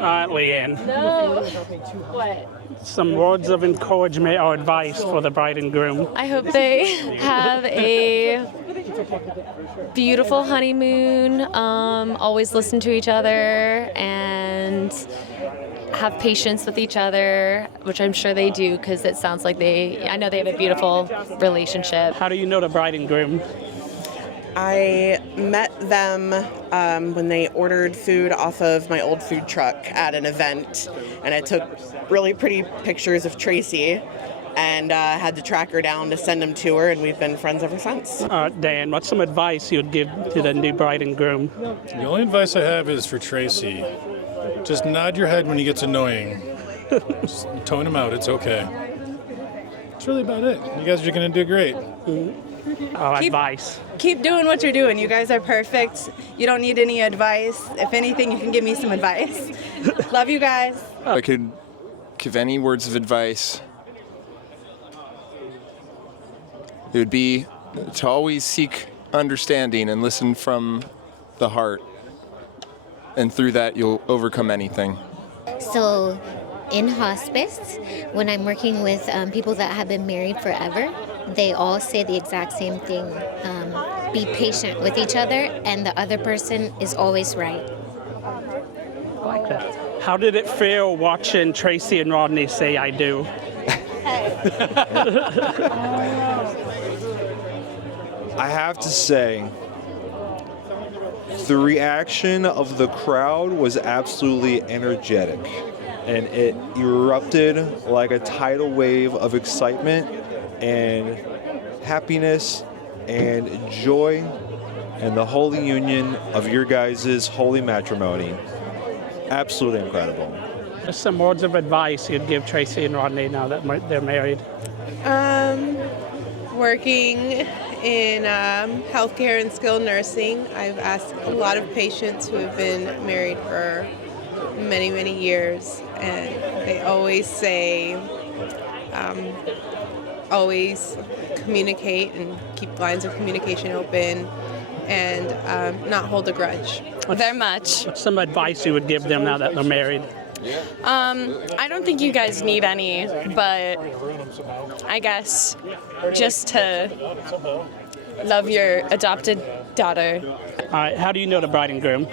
Leanne, No. What? some words of encouragement or advice for the bride and groom. I hope they have a beautiful honeymoon, always listen to each other, and have patience with each other, which I'm sure they do, because it sounds like I know they have a beautiful relationship. How do you know the bride and groom? I met them when they ordered food off of my old food truck at an event, and I took really pretty pictures of Traci and had to track her down to send them to her, and we've been friends ever since. Dan, what's some advice you'd give to the new bride and groom? The only advice I have is for Traci. Just nod your head when he gets annoying. Just tone him out, it's okay. That's really about it. You guys are going to do great. Advice. Keep doing what you're doing. You guys are perfect. You don't need any advice. If anything, you can give me some advice. Love you guys. If I could give any words of advice, it would be to always seek understanding and listen from the heart. And through that, you'll overcome anything. So in hospice, when I'm working with people that have been married forever, they all say the exact same thing. Be patient with each other, and the other person is always right. I like that. How did it feel watching Traci and Rodney say I do? I have to say, the reaction of the crowd was absolutely energetic, and it erupted like a tidal wave of excitement and happiness and joy and the holy union of your guys' holy matrimony. Absolutely incredible. Just some words of advice you'd give Traci and Rodney now that they're married. Working in healthcare and skilled nursing, I've asked a lot of patients who have been married for many, many years, and they always say, always communicate and keep lines of communication open and not hold a grudge. Very much. What's some advice you would give them now that they're married? I don't think you guys need any, but I guess just to love your adopted daughter. All right, how do you know the bride and groom?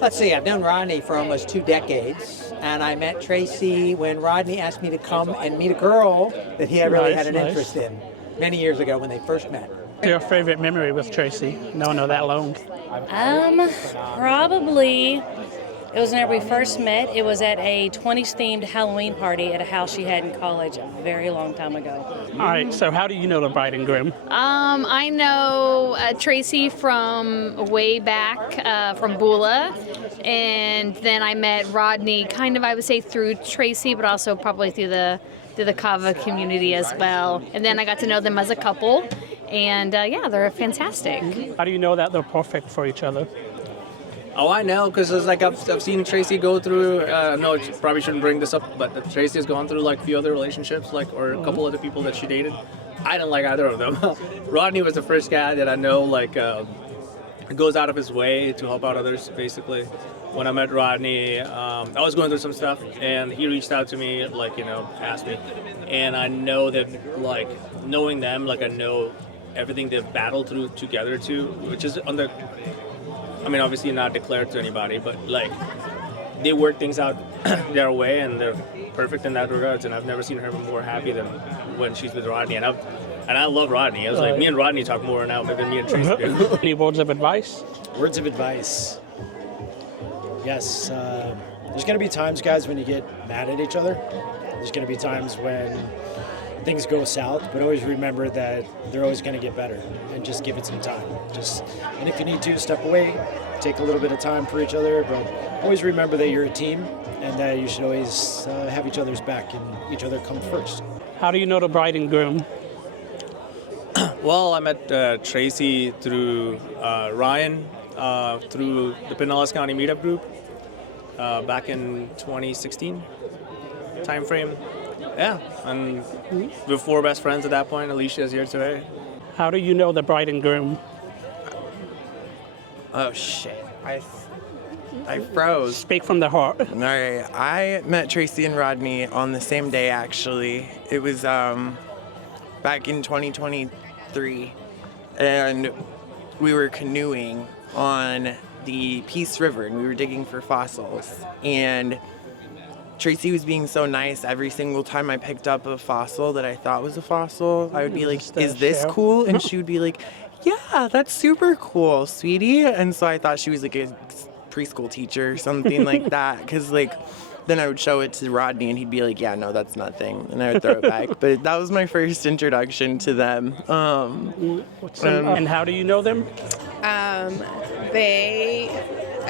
Let's see, I've known Rodney for almost 2 decades, and I met Traci when Rodney asked me to come and meet a girl that he really had an interest in many years ago when they first met. What's your favorite memory with Traci, knowing her that long? Probably, it was whenever we first met. It was at a 20s-themed Halloween party at a house she had in college a very long time ago. All right, so how do you know the bride and groom? I know Traci from way back from Bula, and then I met Rodney kind of, I would say, through Traci, but also probably through the Kava community as well. And then I got to know them as a couple, and yeah, they're fantastic. How do you know that they're perfect for each other? Oh, I know, because it's like I've seen Traci go through. No, probably shouldn't bring this up, but Traci has gone through like a few other relationships, or a couple other people that she dated. I didn't like either of them. Rodney was the first guy that I know goes out of his way to help out others. Basically, when I met Rodney, I was going through some stuff, and he reached out to me, asked me, and I know that knowing them, I know everything they've battled through together too, which is obviously not declared to anybody, but they work things out their way, and they're perfect in that regards. And I've never seen her more happy than when she's with Rodney. And I love Rodney. I was me and Rodney talk more now than me and Traci do. Any words of advice? Words of advice. Yes. There's going to be times, guys, when you get mad at each other. There's going to be times when things go south, but always remember that they're always going to get better, and just give it some time. And if you need to, step away, take a little bit of time for each other, but always remember that you're a team and that you should always have each other's back and each other come first. How do you know the bride and groom? Well, I met Traci through Ryan, through the Pinellas County Meetup Group back in 2016 time frame. Yeah, and we were 4 best friends at that point. Alicia's here today. How do you know the bride and groom? Oh, shit. I froze. Speak from the heart. All right. I met Traci and Rodney on the same day, actually. It was back in 2023. And we were canoeing on the Peace River, and we were digging for fossils. And Traci was being so nice. Every single time I picked up a fossil that I thought was a fossil, I would be like, is this cool? And she would be like, yeah, that's super cool, sweetie. And so I thought she was like a preschool teacher or something like that. Because like, then I would show it to Rodney and he'd be like, yeah, no, that's nothing. And I would throw it back. But that was my first introduction to them. And how do you know them? I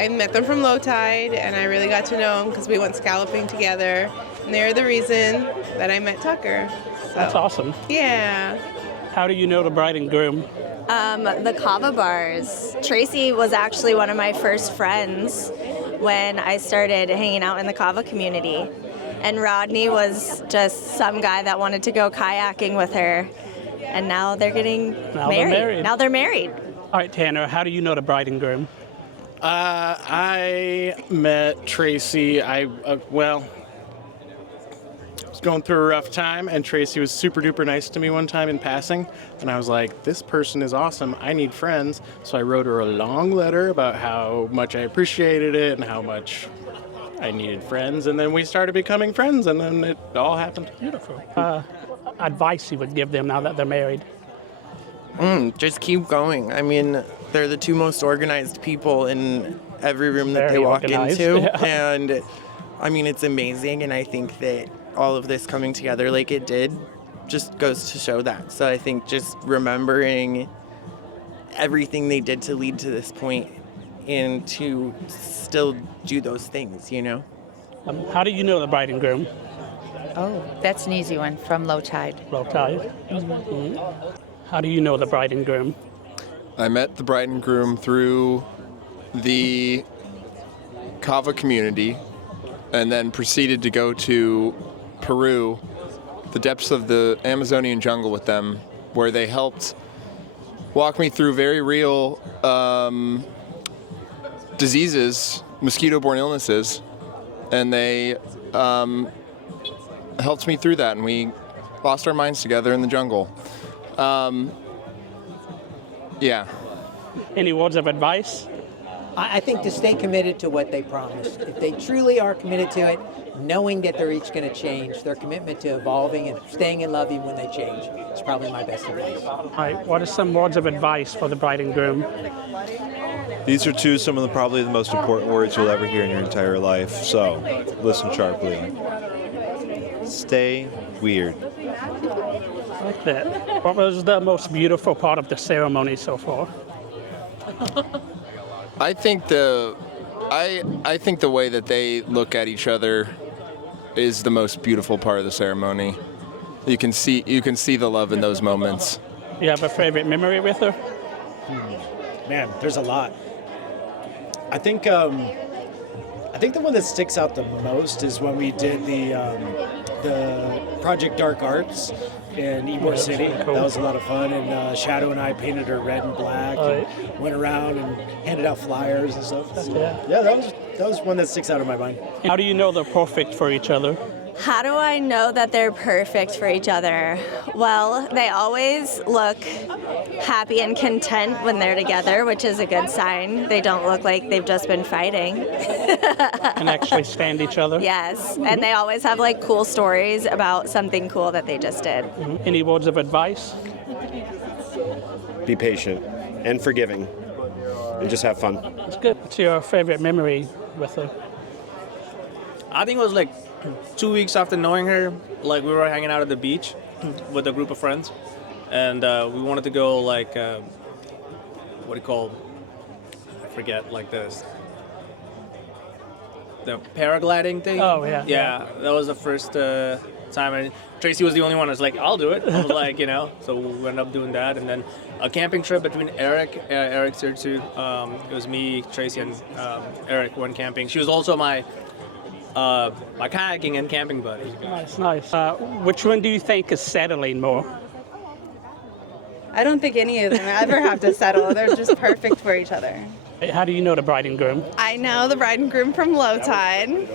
met them from Low Tide, and I really got to know them because we went scalloping together. And they're the reason that I met Tucker. So, That's awesome. Yeah. How do you know the bride and groom? The kava bars. Traci was actually one of my first friends when I started hanging out in the kava community. And Rodney was just some guy that wanted to go kayaking with her. And now they're getting married. Now they're married. All right, Tanner, how do you know the bride and groom? I met Traci. I was going through a rough time, and Traci was super duper nice to me one time in passing, and I was like, this person is awesome. I need friends. So I wrote her a long letter about how much I appreciated it and how much I needed friends, and then we started becoming friends, and then it all happened. Beautiful. Advice you would give them now that they're married? Just keep going. I mean, they're the two most organized people in every room that they walk into. Yeah. And I mean, it's amazing. And I think that all of this coming together like it did just goes to show that. So I think just remembering everything they did to lead to this point and to still do those things, you know? How do you know the bride and groom? Oh, that's an easy one, from Low Tide. Low Tide. Mm-hmm. How do you know the bride and groom? I met the bride and groom through the kava community and then proceeded to go to Peru, the depths of the Amazonian jungle with them, where they helped walk me through very real diseases, mosquito-borne illnesses, and they helped me through that, and we lost our minds together in the jungle. Yeah. Any words of advice? I think to stay committed to what they promised. If they truly are committed to it, knowing that they're each going to change, their commitment to evolving and staying in love even when they change is probably my best advice. All right. What are some words of advice for the bride and groom? These are some of probably the most important words you'll ever hear in your entire life. So, listen sharply. Stay weird. I like that. What was the most beautiful part of the ceremony so far? I think the way that they look at each other is the most beautiful part of the ceremony. You can see the love in those moments. You have a favorite memory with her? Man, there's a lot. I think the one that sticks out the most is when we did the Project Dark Arts in Ybor City. Cool. That was a lot of fun, and Shadow and I painted her red and black, and went around and handed out flyers and stuff. Yeah, that was one that sticks out in my mind. How do you know they're perfect for each other? How do I know that they're perfect for each other? Well, they always look happy and content when they're together, which is a good sign. They don't look like they've just been fighting. And actually stand each other? Yes, and they always have like cool stories about something cool that they just did. Mm-hmm. Any words of advice? Be patient and forgiving and just have fun. That's good. What's your favorite memory with her? I think it was like 2 weeks after knowing her, like we were hanging out at the beach with a group of friends, and we wanted to go like, what do you call, I forget, like this, the paragliding thing. Oh, yeah. Yeah, that was the first time, and Traci was the only one who was like, I'll do it. I was like, so we ended up doing that, and then a camping trip between Eric's here too. It was me, Traci, and Eric went camping. She was also my kayaking and camping buddy. Nice. Which one do you think is settling more? I don't think any of them ever have to settle. They're just perfect for each other. How do you know the bride and groom? I know the bride and groom from low tide,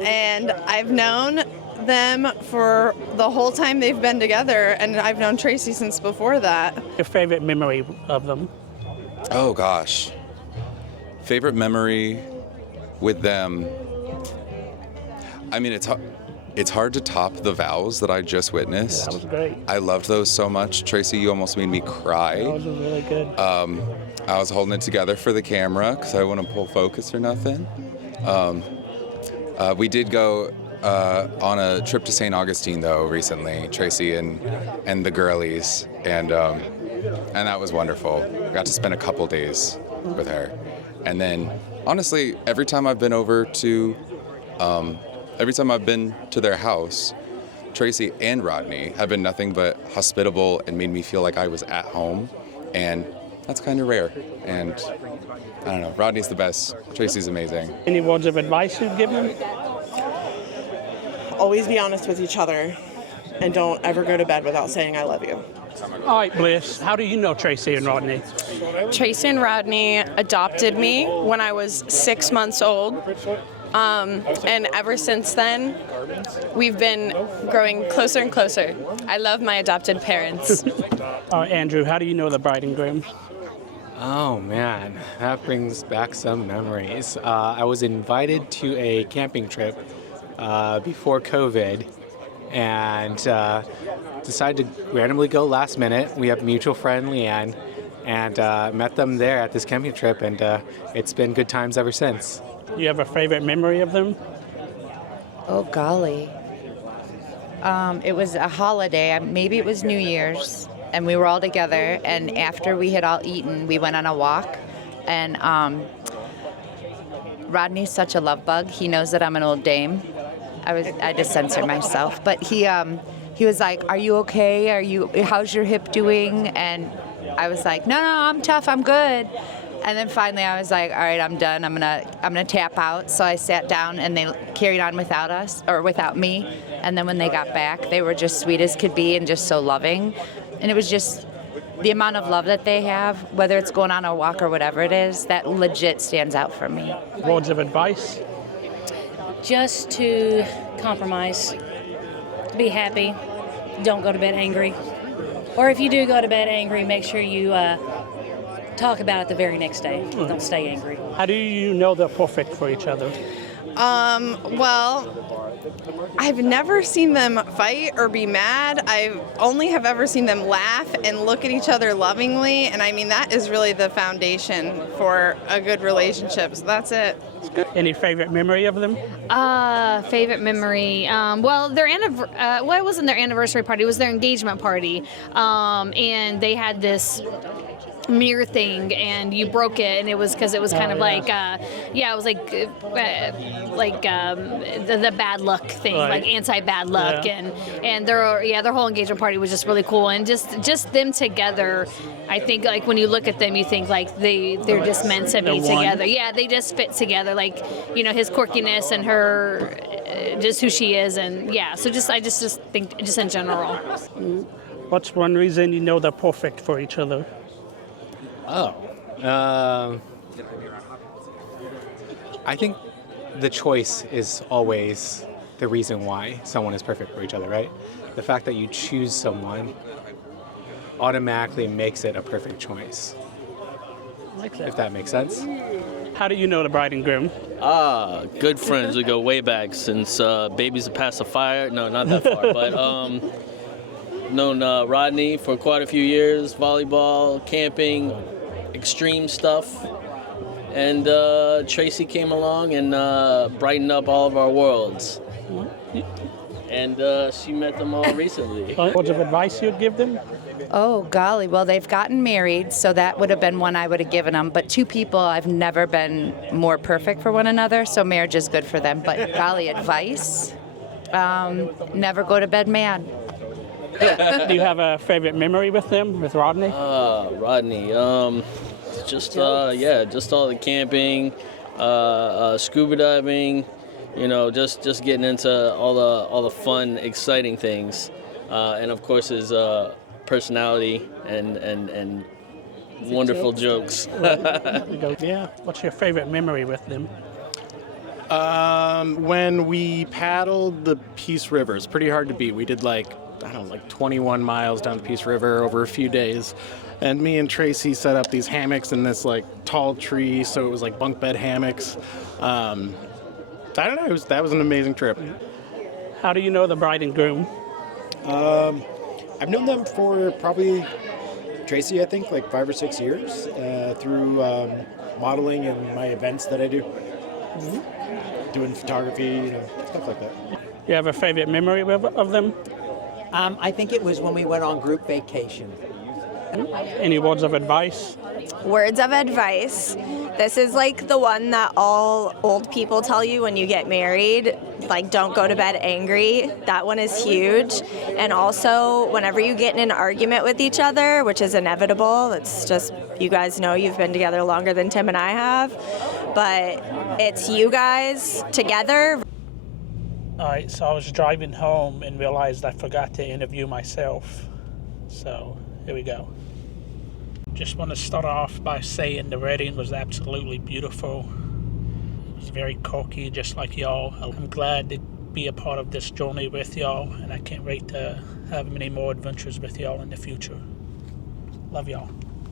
and I've known them for the whole time they've been together, and I've known Traci since before that. Your favorite memory of them? Oh gosh. Favorite memory with them. I mean, it's hard to top the vows that I just witnessed. That was great. I loved those so much. Traci, you almost made me cry. That was really good. I was holding it together for the camera because I wouldn't pull focus or nothing. We did go on a trip to St. Augustine though recently, Traci and the girlies, and that was wonderful. I got to spend a couple days with her, and then honestly, every time I've been to their house, Traci and Rodney have been nothing but hospitable and made me feel like I was at home, and that's kind of rare. And I don't know, Rodney's the best, Traci's amazing. Any words of advice you'd give them? Always be honest with each other, and don't ever go to bed without saying I love you. All right, Bliss, how do you know Traci and Rodney? Traci and Rodney adopted me when I was 6 months old. And ever since then, we've been growing closer and closer. I love my adopted parents. Andrew, how do you know the bride and groom? Oh man, that brings back some memories. I was invited to a camping trip before COVID and decided to randomly go last minute. We have a mutual friend, Leanne, and met them there at this camping trip, and it's been good times ever since. Do you have a favorite memory of them? Oh, golly. It was a holiday. Maybe it was New Year's. And we were all together. And after we had all eaten, we went on a walk. And Rodney's such a love bug. He knows that I'm an old dame. I just censored myself. But he was like, "Are you okay? How's your hip doing?" And I was like, no, I'm tough. I'm good. And then finally I was like, all right, I'm done. I'm gonna tap out. So I sat down and they carried on without me. And then when they got back, they were just sweet as could be and just so loving. And it was just the amount of love that they have, whether it's going on a walk or whatever it is, that legit stands out for me. Words of advice? Just to compromise, be happy, don't go to bed angry. Or if you do go to bed angry, make sure you talk about it the very next day. Don't stay angry. How do you know they're perfect for each other? Well, I've never seen them fight or be mad. I only have ever seen them laugh and look at each other lovingly, and I mean that is really the foundation for a good relationship. So that's it. Any favorite memory of them? Favorite memory. Well, it wasn't their anniversary party. It was their engagement party, and they had this mirror thing, and you broke it, and it was because it was kind of like it was like the bad luck thing, right. like anti-bad luck, Yeah. and their whole engagement party was just really cool, and just them together. I think like when you look at them, you think like they're just meant to be They're one. together. Yeah, they just fit together. Like his quirkiness and her, just who she is, and yeah. So I just think just in general. What's one reason you know they're perfect for each other? I think the choice is always the reason why someone is perfect for each other, right? The fact that you choose someone automatically makes it a perfect choice. If that makes sense. How do you know the bride and groom? Good friends. We go way back since babies have passed the fire. No, not that far, but known Rodney for quite a few years. Volleyball, camping, extreme stuff. And Traci came along and brightened up all of our worlds. And she met them all recently. Words of advice you'd give them? Oh, golly. Well, they've gotten married, so that would have been one I would have given them. But two people, I've never been more perfect for one another, so marriage is good for them. But golly, advice, never go to bed mad. Do you have a favorite memory with them, with Rodney? Rodney, just all the camping, scuba diving, just getting into all the fun, exciting things, and of course his personality and wonderful jokes. Yeah. What's your favorite memory with them? When we paddled the Peace River, it's pretty hard to beat. We did like 21 miles down the Peace River over a few days. And me and Traci set up these hammocks in this like tall tree, so it was like bunk bed hammocks. I don't know, that was an amazing trip. How do you know the bride and groom? I've known them for probably, Traci, I think, like 5 or 6 years through modeling and my events that I do. Doing photography, stuff like that. You have a favorite memory of them? I think it was when we went on group vacation. Any words of advice? Words of advice. This is like the one that all old people tell you when you get married. Like, don't go to bed angry. That one is huge. And also, whenever you get in an argument with each other, which is inevitable, it's just, you guys know you've been together longer than Tim and I have, but it's you guys together. All right, so I was driving home and realized I forgot to interview myself. So here we go. Just want to start off by saying the wedding was absolutely beautiful. It was very cocky, just like y'all. I'm glad to be a part of this journey with y'all, and I can't wait to have many more adventures with y'all in the future. Love y'all.